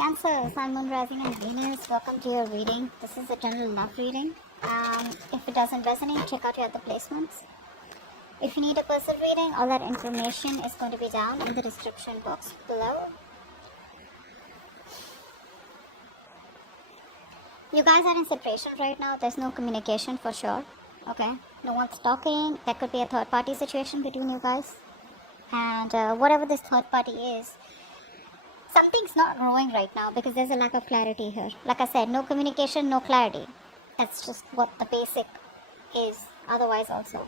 Cancer, Sun, Moon, Rising and Venus, welcome to your reading. This is a general love reading. If it doesn't resonate, check out your other placements. If you need a personal reading, all that information is going to be down in the description box below. You guys are in separation right now. There's no communication for sure. Okay? No one's talking. That could be a third party situation between you guys. And whatever this third party is, something's not growing right now because there's a lack of clarity here. Like I said, no communication, no clarity. That's just what the basic is. Otherwise also,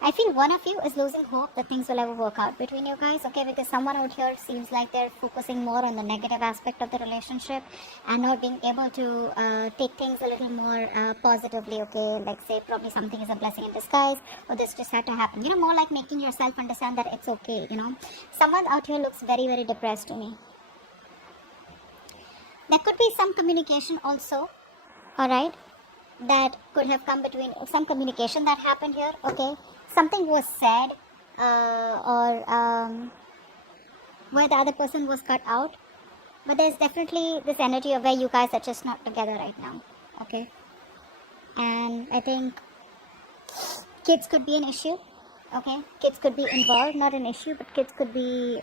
I feel one of you is losing hope that things will ever work out between you guys, okay? Because someone out here seems like they're focusing more on the negative aspect of the relationship and not being able to take things a little more positively, okay? Like say probably something is a blessing in disguise, or this just had to happen. You know, more like making yourself understand that it's okay, you know? Someone out here looks very, very depressed to me. There could be some communication also, alright, that could have come between, some communication that happened here, okay? Something was said or where the other person was cut out. But there's definitely this energy of where you guys are just not together right now, okay? And I think kids could be an issue, okay? Kids could be involved, not an issue, but kids could be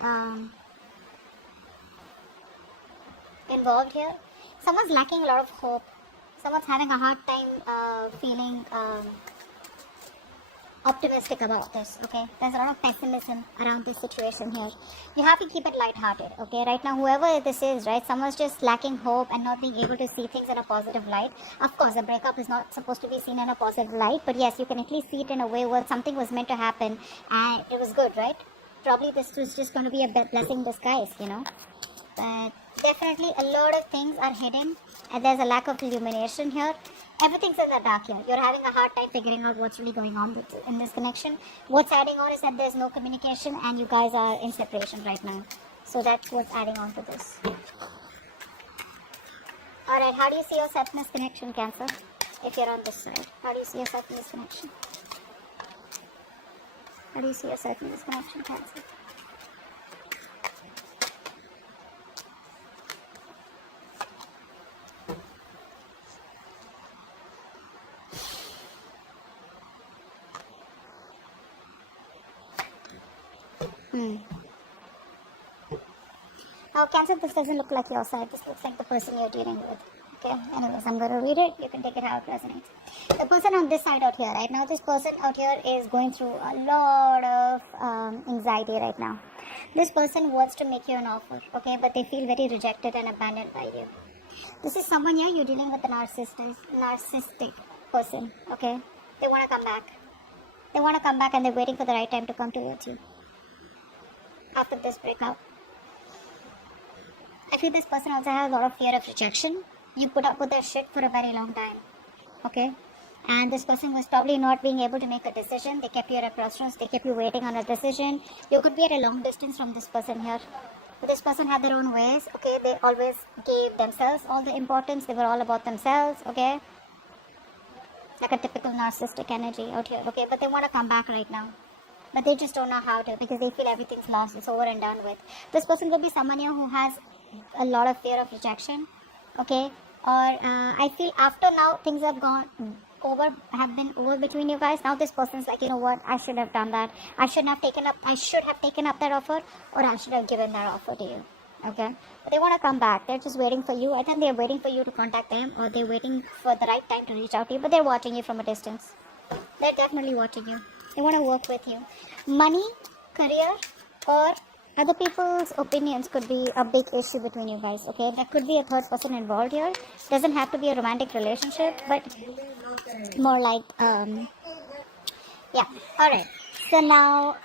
involved here. Someone's lacking a lot of hope. Someone's having a hard time feeling optimistic about this, okay? There's a lot of pessimism around this situation here. You have to keep it lighthearted, okay? Right now, whoever this is, right, someone's just lacking hope and not being able to see things in a positive light. Of course, a breakup is not supposed to be seen in a positive light, but yes, you can at least see it in a way where something was meant to happen and it was good, right? Probably this was just going to be a blessing in disguise, you know? But definitely a lot of things are hidden and there's a lack of illumination here. Everything's in the dark here. You're having a hard time figuring out what's really going on in this connection. What's adding on is that there's no communication and you guys are in separation right now. So that's what's adding on to this. Alright, how do you see yourself in this connection, Cancer? If you're on this side, how do you see yourself in this connection? How do you see yourself in this connection, Cancer? Now, Cancer, this doesn't look like your side. This looks like the person you're dealing with. Okay, anyways, I'm going to read it. You can take it how it resonates. The person on this side out here, right now, this person out here is going through a lot of anxiety right now. This person wants to make you an offer, okay, but they feel very rejected and abandoned by you. This is someone here, you're dealing with a narcissistic person, okay? They want to come back. They want to come back and they're waiting for the right time to come towards you after this breakup. I feel this person also has a lot of fear of rejection. You put up with their shit for a very long time, okay? And this person was probably not being able to make a decision. They kept you at a crossroads. They kept you waiting on a decision. You could be at a long distance from this person here. But this person had their own ways, okay? They always gave themselves all the importance. They were all about themselves, okay? Like a typical narcissistic energy out here, okay? But they want to come back right now. But they just don't know how to because they feel everything's lost. It's over and done with. This person could be someone here who has a lot of fear of rejection, okay? Or I feel after now things have been over between you guys. Now this person's like, you know what, I should have done that. I should have taken up that offer, or I should have given that offer to you, okay? But they want to come back. They're just waiting for you. I think they're waiting for you to contact them, or they're waiting for the right time to reach out to you, but they're watching you from a distance. They're definitely watching you. They want to work with you. Money, career, or other people's opinions could be a big issue between you guys, okay? There could be a third person involved here. Doesn't have to be a romantic relationship, but more like, yeah. Alright. So now,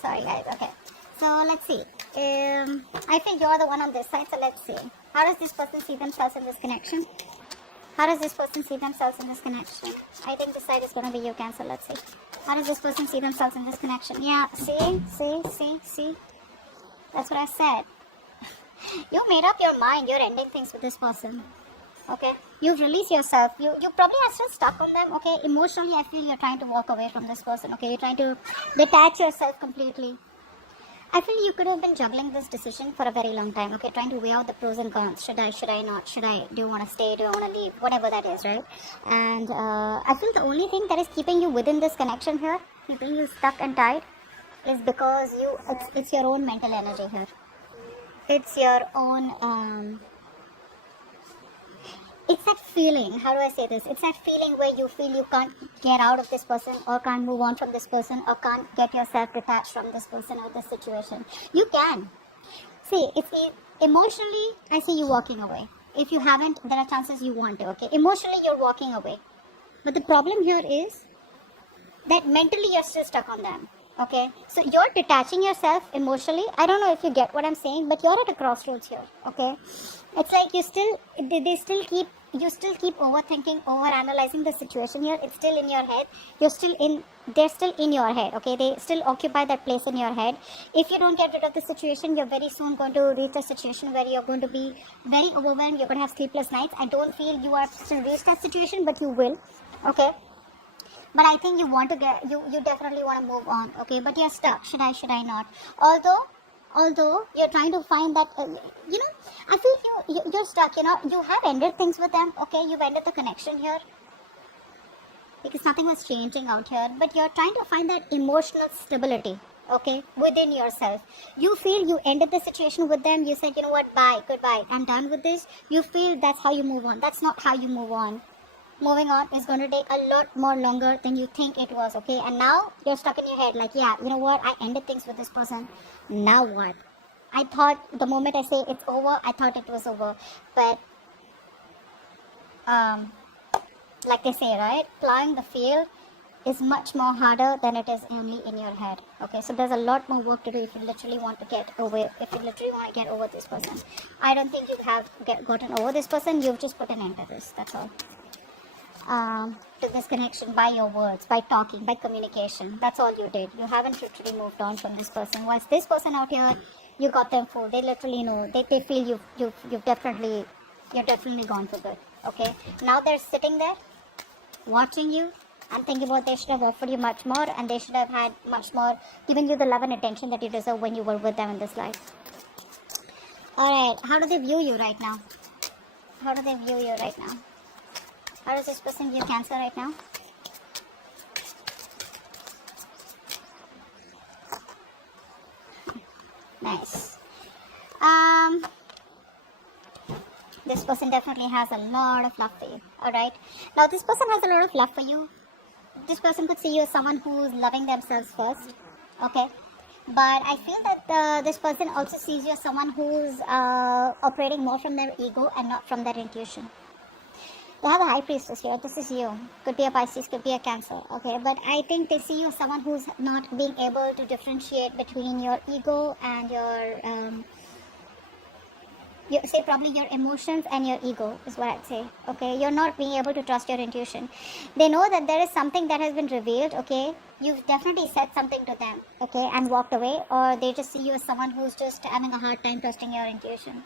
sorry guys, okay. So let's see. I think you're the one on this side, so let's see. How does this person see themselves in this connection? How does this person see themselves in this connection? I think this side is going to be you, Cancer. Let's see. How does this person see themselves in this connection? Yeah, see? That's what I said. You made up your mind. You're ending things with this person. Okay? You've released yourself. You probably are still stuck on them. Okay? Emotionally, I feel you're trying to walk away from this person. Okay? You're trying to detach yourself completely. I feel you could have been juggling this decision for a very long time, okay, trying to weigh out the pros and cons. Should I not? Do you want to stay? Do you want to leave? Whatever that is, right? And I feel the only thing that is keeping you within this connection here, keeping you stuck and tied, is because it's your own mental energy here. It's your own, it's that feeling, how do I say this? It's that feeling where you feel you can't get out of this person, or can't move on from this person, or can't get yourself detached from this person or this situation. You can. See, emotionally, I see you walking away. If you haven't, there are chances you want to, okay? Emotionally, you're walking away. But the problem here is that mentally you're still stuck on them. Okay, so you're detaching yourself emotionally. I don't know if you get what I'm saying, but you're at a crossroads here. Okay, it's like you still keep overthinking, overanalyzing the situation here. It's still in your head. They're still in your head. Okay, they still occupy that place in your head. If you don't get rid of the situation, you're very soon going to reach a situation where you're going to be very overwhelmed. You're going to have sleepless nights. I don't feel you are still reached that situation, but you will. Okay. But I think you definitely want to move on, okay? But you're stuck. Should I not? Although you're trying to find that, I feel you're stuck. You have ended things with them, okay? You've ended the connection here because nothing was changing out here. But you're trying to find that emotional stability, okay, within yourself. You feel you ended the situation with them. You said, you know what, bye, goodbye, I'm done with this. You feel that's how you move on. That's not how you move on. Moving on is going to take a lot more longer than you think it was, okay? And now you're stuck in your head like, yeah, you know what? I ended things with this person. Now what? I thought the moment I say it's over, I thought it was over. But, like they say, right? Plowing the field is much more harder than it is only in your head, okay? So there's a lot more work to do if you literally want to get over this person. I don't think you have gotten over this person. You've just put an end to this. That's all. To this connection by your words, by talking, by communication. That's all you did. You haven't literally moved on from this person. Whilst this person out here, you got them fooled. They literally know. They feel you're definitely gone for good. Okay. Now they're sitting there, watching you, and thinking about they should have offered you much more, and they should have had much more, given you the love and attention that you deserve when you were with them in this life. All right. How do they view you right now? How does this person view Cancer right now? Nice. This person definitely has a lot of love for you. Alright. Now this person has a lot of love for you. This person could see you as someone who's loving themselves first. Okay. But I feel that this person also sees you as someone who's operating more from their ego and not from their intuition. They have a high priestess here. This is you. Could be a Pisces, could be a Cancer. Okay, but I think they see you as someone who's not being able to differentiate between your ego and probably your emotions and your ego is what I'd say. Okay, you're not being able to trust your intuition. They know that there is something that has been revealed. Okay, you've definitely said something to them. Okay, and walked away, or they just see you as someone who's just having a hard time trusting your intuition.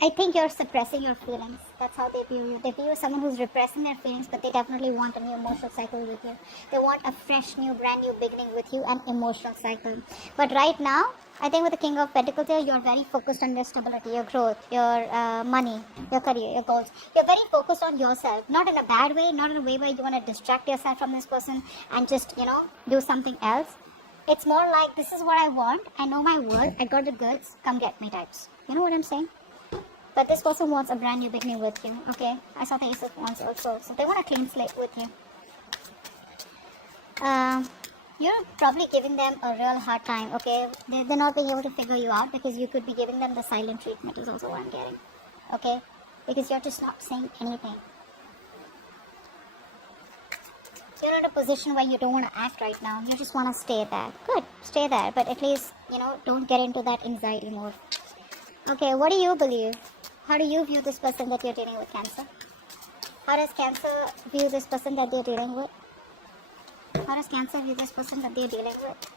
I think you're suppressing your feelings. That's how they view you. They view you as someone who's repressing their feelings, but they definitely want a new emotional cycle with you. They want a fresh, new, brand new beginning with you, an emotional cycle. But right now, I think with the King of Pentacles here, you're very focused on your stability, your growth, your money, your career, your goals. You're very focused on yourself. Not in a bad way, not in a way where you want to distract yourself from this person and just, do something else. It's more like, this is what I want. I know my worth. I got the goods. Come get me types. You know what I'm saying? But this person wants a brand new beginning with you, okay? I saw the Ace of Wands also. So they want a clean slate with you. You're probably giving them a real hard time, okay? They're not being able to figure you out because you could be giving them the silent treatment is also what I'm getting, okay? Because you're just not saying anything. You're in a position where you don't want to act right now. You just want to stay there. Good, stay there. But at least, don't get into that anxiety mode. Okay, what do you believe? How do you view this person that you're dealing with, Cancer? How does Cancer view this person that they're dealing with? How does Cancer view this person that they're dealing with?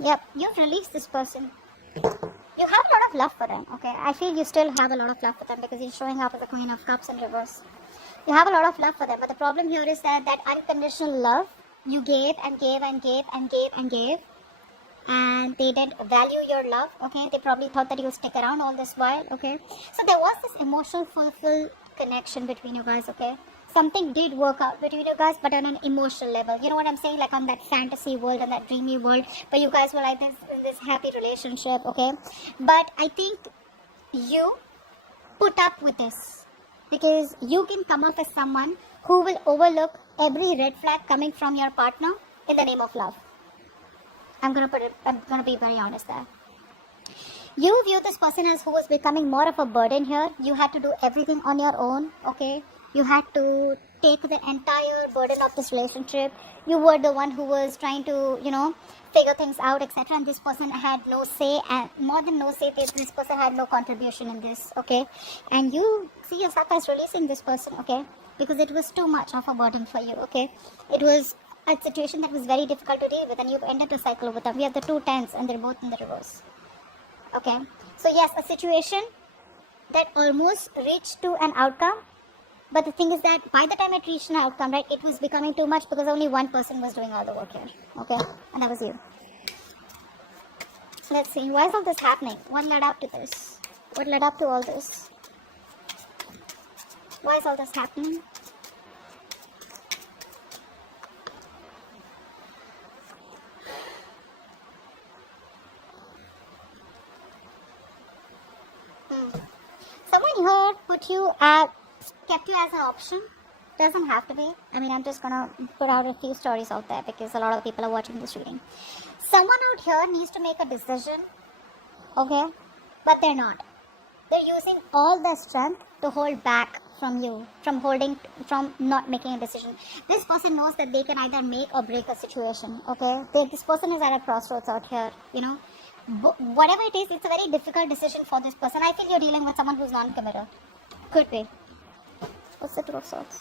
Yep, you've released this person. You have a lot of love for them, okay? I feel you still have a lot of love for them because you're showing up as the Queen of Cups in reverse. You have a lot of love for them, but the problem here is that unconditional love you gave and gave and gave and gave and gave, and they didn't value your love, okay? They probably thought that you'll stick around all this while, okay? So there was this emotional fulfilled connection between you guys, okay? Something did work out between you guys, but on an emotional level. You know what I'm saying? Like on that fantasy world and that dreamy world, but you guys were like this in this happy relationship, okay? But I think you put up with this because you can come off as someone who will overlook every red flag coming from your partner in the name of love. I'm gonna be very honest there. You view this person as who was becoming more of a burden here. You had to do everything on your own, okay? You had to take the entire burden of this relationship. You were the one who was trying to, figure things out, etc. And this person had no say, and more than no say, this person had no contribution in this, okay? And you see yourself as releasing this person, okay? Because it was too much of a burden for you, okay? It was a situation that was very difficult to deal with, and you've ended the cycle with them. We have the 2 tens, and they're both in the reverse, okay? So yes, a situation that almost reached to an outcome, but the thing is that by the time it reached an outcome, right, it was becoming too much because only one person was doing all the work here, okay? And that was you. Let's see, why is all this happening? What led up to this? What led up to all this? Why is all this happening? Someone here kept you as an option. Doesn't have to be. I mean, I'm just gonna put out a few stories out there because a lot of people are watching this reading. Someone out here needs to make a decision, okay? But they're not. They're using all their strength to hold back from you, from not making a decision. This person knows that they can either make or break a situation, okay? This person is at a crossroads out here, whatever it is, it's a very difficult decision for this person. I feel you're dealing with someone who's non-committed. Could be. What's the Two of Swords?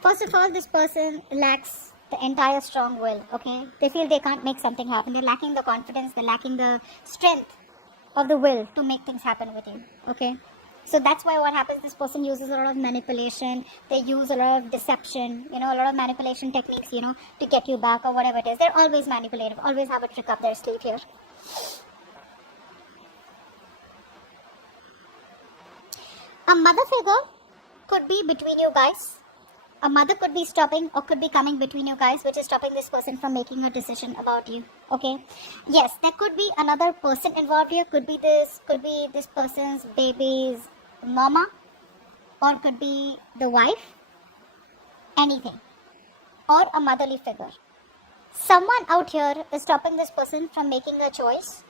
First of all, this person lacks the entire strong will, okay? They feel they can't make something happen. They're lacking the confidence, they're lacking the strength of the will to make things happen with you, okay? So that's why what happens, this person uses a lot of manipulation, they use a lot of deception, a lot of manipulation techniques, to get you back or whatever it is. They're always manipulative, always have a trick up their sleeve here. A mother figure could be between you guys. A mother could be stopping or could be coming between you guys, which is stopping this person from making a decision about you, okay? Yes, there could be another person involved here. Could be this person's baby's mama, or could be the wife, anything, or a motherly figure. Someone out here is stopping this person from making a choice,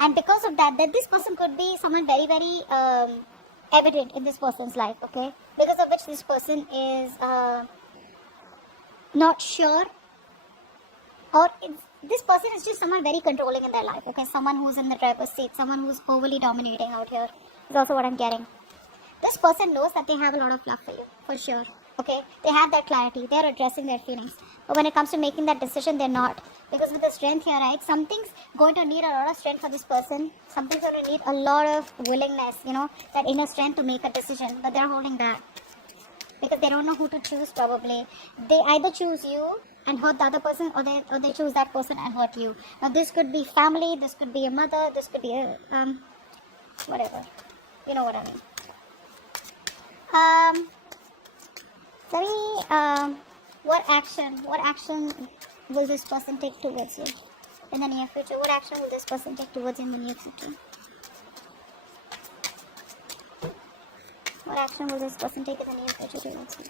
and because of that this person could be someone very, very evident in this person's life, okay? Because of which this person is not sure, or this person is just someone very controlling in their life, okay? Someone who's in the driver's seat, someone who's overly dominating out here is also what I'm getting. This person knows that they have a lot of love for you, for sure, okay? They have that clarity, they're addressing their feelings, but when it comes to making that decision, they're not. Because with the strength here, right, something's going to need a lot of strength for this person. Something's going to need a lot of willingness, that inner strength to make a decision. But they're holding back because they don't know who to choose probably. They either choose you and hurt the other person, or they choose that person and hurt you. Now this could be family, this could be a mother, this could be a, whatever. You know what I mean. What action will this person take towards you in the near future? What action will this person take towards you in the near future? What action will this person take in the near future towards you?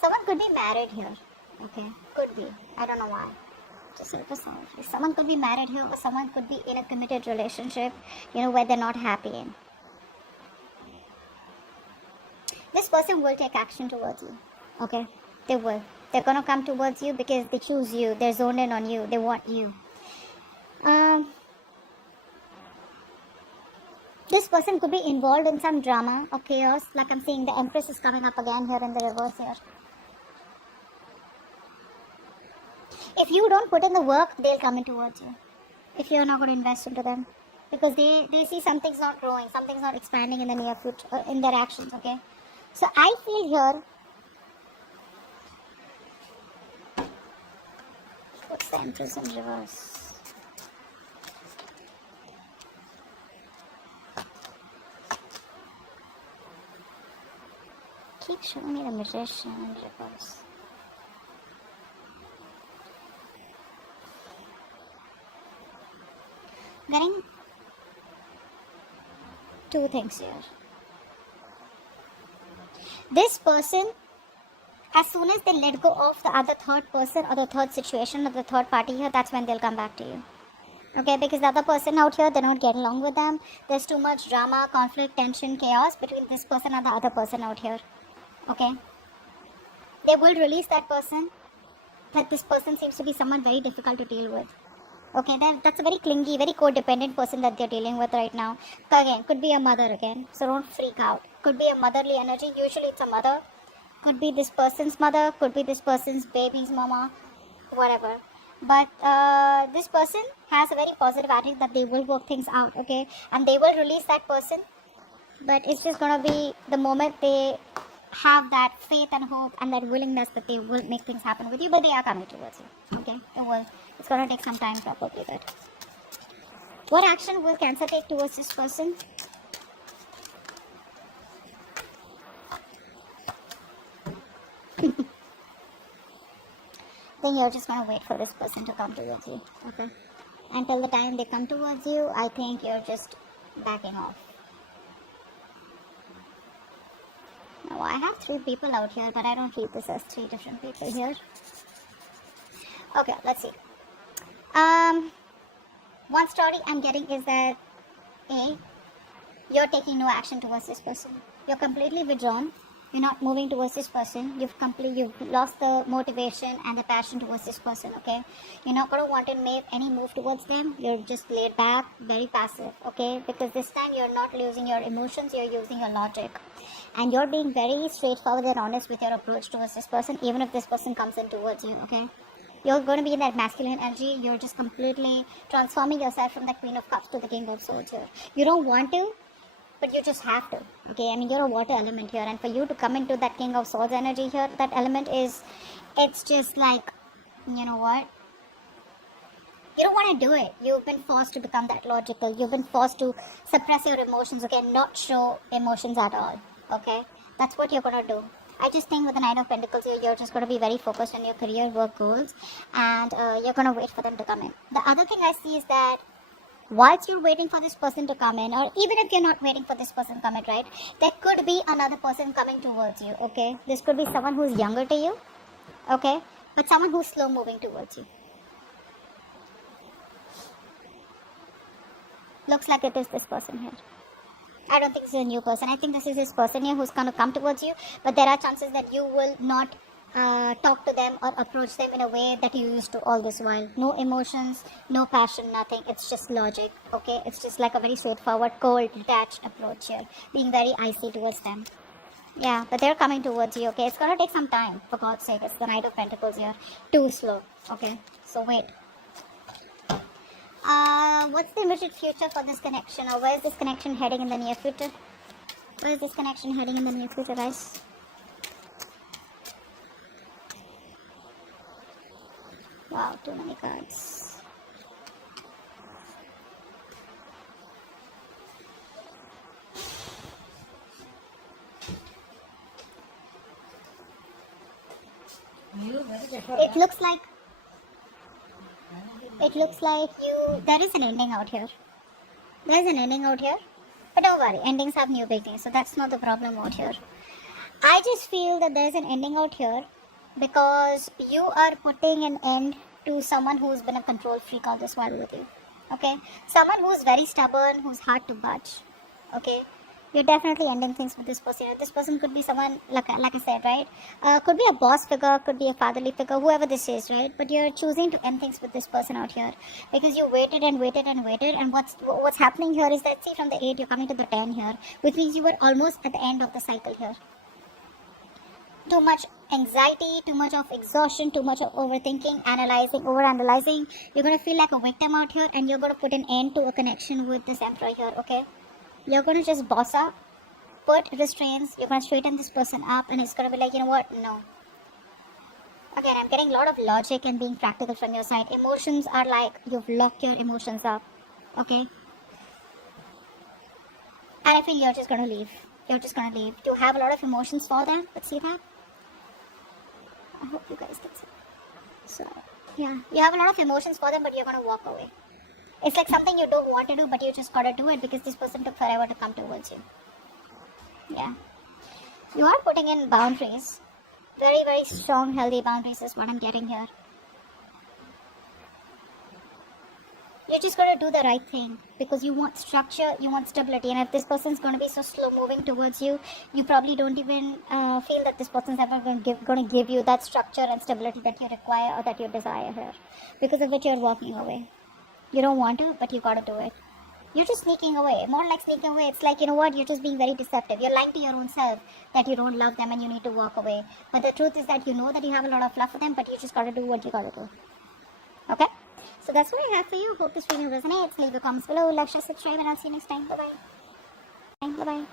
Someone could be married here, okay? Could be. I don't know why. Someone could be married here, or someone could be in a committed relationship, where they're not happy in. This person will take action towards you, okay? They will. They're gonna come towards you because they choose you. They're zoned in on you. They want you. This person could be involved in some drama or chaos. Like I'm seeing, the Empress is coming up again here in the reverse here. If you don't put in the work, they'll come in towards you. If you're not going to invest into them. Because they see something's not growing, something's not expanding in the near future, in their actions, okay? So I feel here, what's the Empress in reverse? Keep showing me the Magician in reverse. Getting two things here. This person, as soon as they let go of the other third person or the third situation or the third party here, that's when they'll come back to you. Okay, because the other person out here, they don't get along with them. There's too much drama, conflict, tension, chaos between this person and the other person out here. Okay, they will release that person, but this person seems to be someone very difficult to deal with. Okay, then that's a very clingy, very codependent person that they're dealing with right now. Again, could be a mother again, so don't freak out. Could be a motherly energy, usually it's a mother. Could be this person's mother, could be this person's baby's mama, whatever. But this person has a very positive attitude that they will work things out, okay? And they will release that person. But it's just gonna be the moment they have that faith and hope and that willingness that they will make things happen with you, but they are coming towards you, okay? It will. It's gonna take some time probably, but what action will Cancer take towards this person? Then you're just gonna wait for this person to come towards you, okay? Until the time they come towards you, I think you're just backing off. Now I have 3 people out here, but I don't treat this as 3 different people here. Okay, let's see. One story I'm getting is that A, you're taking no action towards this person. You're completely withdrawn. You're not moving towards this person. You've lost the motivation and the passion towards this person, okay? You're not going to want to make any move towards them. You're just laid back, very passive, okay? Because this time you're not using your emotions, you're using your logic. And you're being very straightforward and honest with your approach towards this person, even if this person comes in towards you, okay? You're going to be in that masculine energy. You're just completely transforming yourself from the Queen of Cups to the King of Swords here. You don't want to, but you just have to, okay? I mean, you're a water element here, and for you to come into that King of Swords energy here, that element is, it's just like, you know what? You don't want to do it. You've been forced to become that logical. You've been forced to suppress your emotions, okay? Not show emotions at all, okay? That's what you're going to do. I just think with the Nine of Pentacles here, you're just going to be very focused on your career, work goals, and you're going to wait for them to come in. The other thing I see is that whilst you're waiting for this person to come in, or even if you're not waiting for this person to come in, right, there could be another person coming towards you, okay? This could be someone who's younger to you, okay? But someone who's slow moving towards you. Looks like it is this person here. I don't think this is a new person. I think this is this person here who's going to come towards you. But there are chances that you will not talk to them or approach them in a way that you used to all this while. No emotions, no passion, nothing. It's just logic, okay? It's just like a very straightforward, cold, detached approach here. Being very icy towards them. Yeah, but they're coming towards you, okay? It's going to take some time, for God's sake. It's the Knight of Pentacles here. Too slow, okay? So wait. What's the immediate future for this connection, or where is this connection heading in the near future? Where is this connection heading in the near future, guys? Wow, too many cards. It looks like there is an ending out here. There's an ending out here. But don't worry, endings have new beginnings, so that's not the problem out here. I just feel that there's an ending out here because you are putting an end to someone who's been a control freak all this while with you. Okay? Someone who's very stubborn, who's hard to budge. Okay? You're definitely ending things with this person. This person could be someone, like I said, right? Could be a boss figure, could be a fatherly figure, whoever this is, right? But you're choosing to end things with this person out here because you waited and waited and waited. And what's happening here is that, see, from the 8, you're coming to the 10 here, which means you were almost at the end of the cycle here. Too much anxiety, too much of exhaustion, too much of overthinking, analyzing, overanalyzing. You're going to feel like a victim out here, and you're going to put an end to a connection with this emperor here, okay? You're going to just boss up, put restraints, you're going to straighten this person up, and it's going to be like, you know what, no. Again, I'm getting a lot of logic and being practical from your side. Emotions are like, you've locked your emotions up, okay? And I feel you're just going to leave. You're just going to leave. You have a lot of emotions for them, but see that? I hope you guys can see. So, yeah, you have a lot of emotions for them, but you're going to walk away. It's like something you don't want to do, but you just gotta do it because this person took forever to come towards you. Yeah. You are putting in boundaries. Very, very strong, healthy boundaries is what I'm getting here. You're just gonna do the right thing because you want structure, you want stability. And if this person's gonna be so slow moving towards you, you probably don't even feel that this person's ever gonna give you that structure and stability that you require or that you desire here. Because of which you're walking away. You don't want to, but you gotta do it. You're just sneaking away. More like sneaking away. It's like, you know what, you're just being very deceptive. You're lying to your own self that you don't love them and you need to walk away. But the truth is that you know that you have a lot of love for them, but you just gotta do what you gotta do. Okay? So that's what I have for you. Hope this video resonates. Leave your comments below, like, share, subscribe, and I'll see you next time. Bye-bye. Bye-bye.